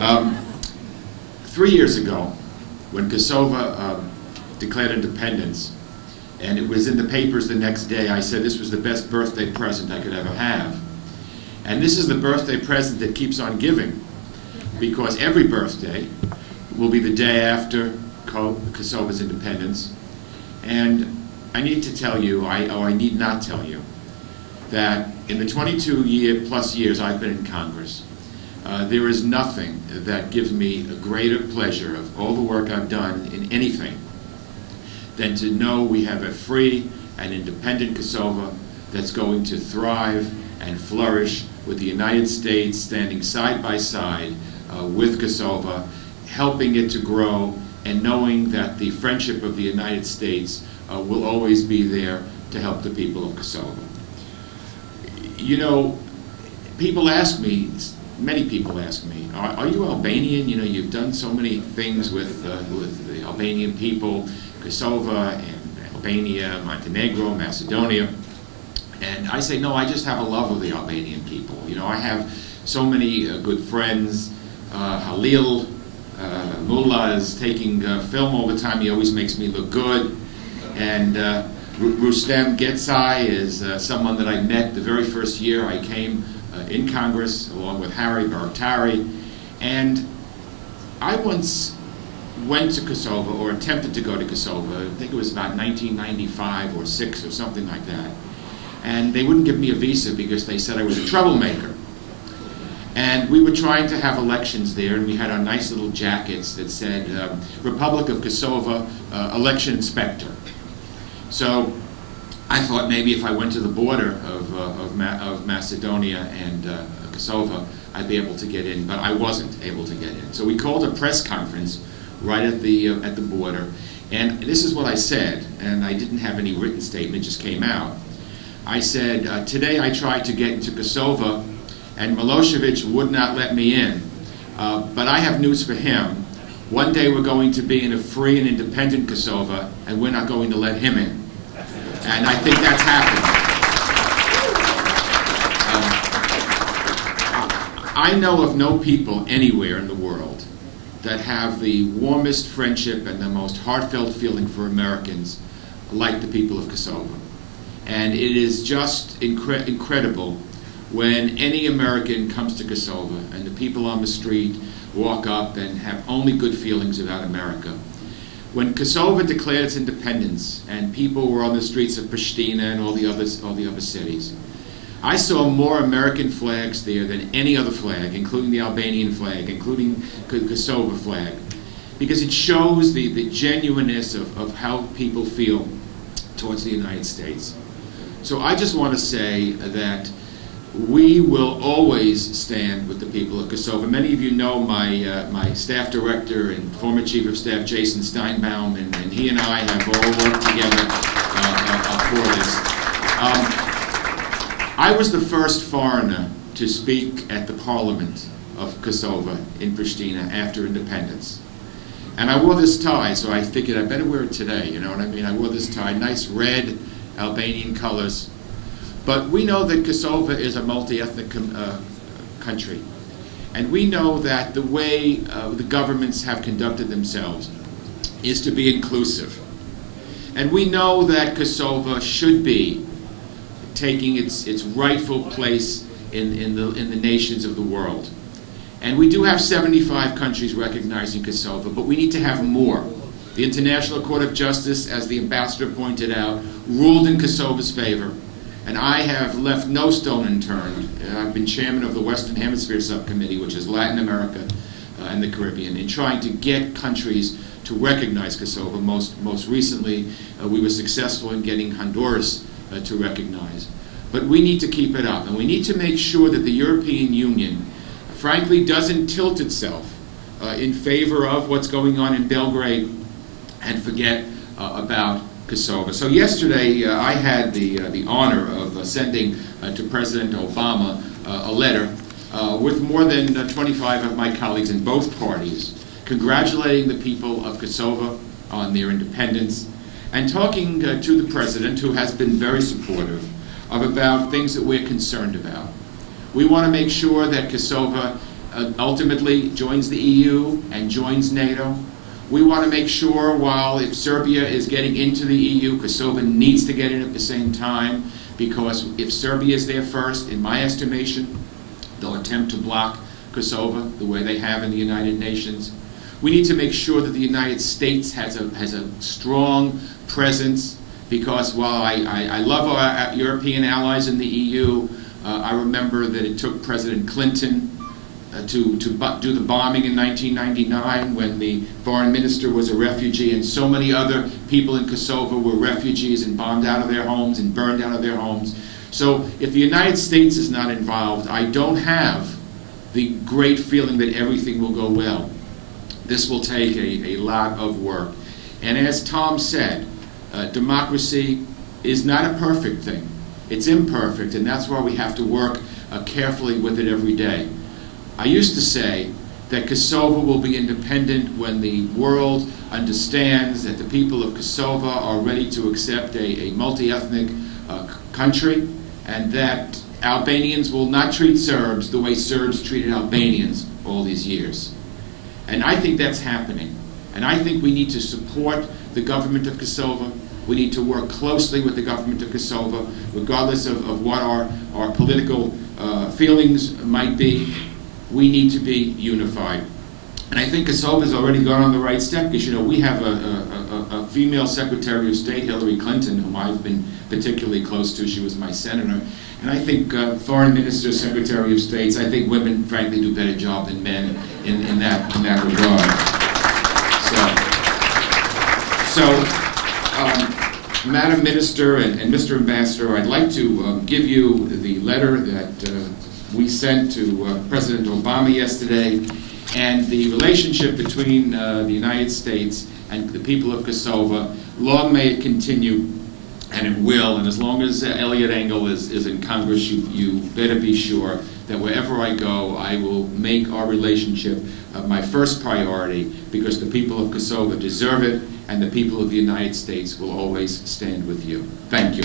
Um, 3 years ago, when Kosova declared independence, and it was in the papers the next day, I said this was the best birthday present I could ever have. And this is the birthday present that keeps on giving, because every birthday will be the day after Kosova's independence. And I need to tell you, I need not tell you, that in the 22+ years I've been in Congress, there is nothing that gives me a greater pleasure of all the work I've done in anything than to know we have a free and independent Kosovo that's going to thrive and flourish with the United States standing side by side with Kosova, helping it to grow, and knowing that the friendship of the United States will always be there to help the people of Kosova. You know, people ask me, many people ask me, are you Albanian? You know, you've done so many things with the Albanian people, Kosova and Albania, Montenegro, Macedonia. And I say, no, I just have a love of the Albanian people. You know, I have so many good friends. Halil Mullah is taking film all the time. He always makes me look good. And Rustem Getsai is someone that I met the very first year I came in Congress, along with Harry Bartari. And I once went to Kosova, or attempted to go to Kosova. I think it was about 1995 or 6 or something like that. And they wouldn't give me a visa because they said I was a troublemaker. And we were trying to have elections there, and we had our nice little jackets that said Republic of Kosova, Election Inspector. So I thought maybe if I went to the border of Macedonia and Kosova, I'd be able to get in, but I wasn't able to get in. So we called a press conference right at the border, and this is what I said, and I didn't have any written statement, it just came out. I said, today I tried to get into Kosova, and Milosevic would not let me in. But I have news for him. One day we're going to be in a free and independent Kosova, and we're not going to let him in. And I think that's happened. I know of no people anywhere in the world that have the warmest friendship and the most heartfelt feeling for Americans like the people of Kosova. And it is just incredible when any American comes to Kosova and the people on the street walk up and have only good feelings about America. When Kosova declared its independence and people were on the streets of Pristina and all the other cities, I saw more American flags there than any other flag, including the Albanian flag, including Kosova flag, because it shows the genuineness of how people feel towards the United States. So I just want to say that we will always stand with the people of Kosova. Many of you know my staff director and former chief of staff, Jason Steinbaum, and he and I have all worked together for this. I was the first foreigner to speak at the parliament of Kosova in Pristina after independence. And I wore this tie, so I figured I better wear it today, you know what I mean? I wore this tie, nice red Albanian colors. But we know that Kosova is a multi-ethnic country. And we know that the way the governments have conducted themselves is to be inclusive. And we know that Kosova should be taking its rightful place in the nations of the world. And we do have 75 countries recognizing Kosova, but we need to have more. The International Court of Justice, as the ambassador pointed out, ruled in Kosova's favor. And I have left no stone unturned. I've been chairman of the Western Hemisphere Subcommittee, which is Latin America and the Caribbean, in trying to get countries to recognize Kosovo. Most recently, we were successful in getting Honduras to recognize. But we need to keep it up, and we need to make sure that the European Union, frankly, doesn't tilt itself in favor of what's going on in Belgrade and forget about Kosova. So yesterday, I had the honor of sending to President Obama a letter with more than 25 of my colleagues in both parties, congratulating the people of Kosova on their independence, and talking to the President, who has been very supportive, about things that we're concerned about. We want to make sure that Kosova ultimately joins the EU and joins NATO. We want to make sure, if Serbia is getting into the EU, Kosovo needs to get in at the same time, because if Serbia is there first, in my estimation, they'll attempt to block Kosovo the way they have in the United Nations. We need to make sure that the United States has a strong presence, because while I love our European allies in the EU, I remember that it took President Clinton to do the bombing in 1999 when the foreign minister was a refugee, and so many other people in Kosovo were refugees and bombed out of their homes and burned out of their homes. So if the United States is not involved, I don't have the great feeling that everything will go well. This will take a lot of work. And as Tom said, democracy is not a perfect thing. It's imperfect, and that's why we have to work carefully with it every day. I used to say that Kosovo will be independent when the world understands that the people of Kosovo are ready to accept a multi-ethnic country, and that Albanians will not treat Serbs the way Serbs treated Albanians all these years. And I think that's happening. And I think we need to support the government of Kosovo. We need to work closely with the government of Kosovo, regardless of what our political feelings might be. We need to be unified. And I think Kosovo has already gone on the right step, because, you know, we have a female Secretary of State, Hillary Clinton, whom I've been particularly close to. She was my senator. And I think foreign ministers, Secretary of States, I think women, frankly, do a better job than men in that regard. So Madam Minister and Mr. Ambassador, I'd like to give you the letter that we sent to President Obama yesterday, and the relationship between the United States and the people of Kosovo. Long may it continue, and it will, and as long as Eliot Engel is in Congress, you better be sure that wherever I go, I will make our relationship my first priority, because the people of Kosovo deserve it, and the people of the United States will always stand with you. Thank you.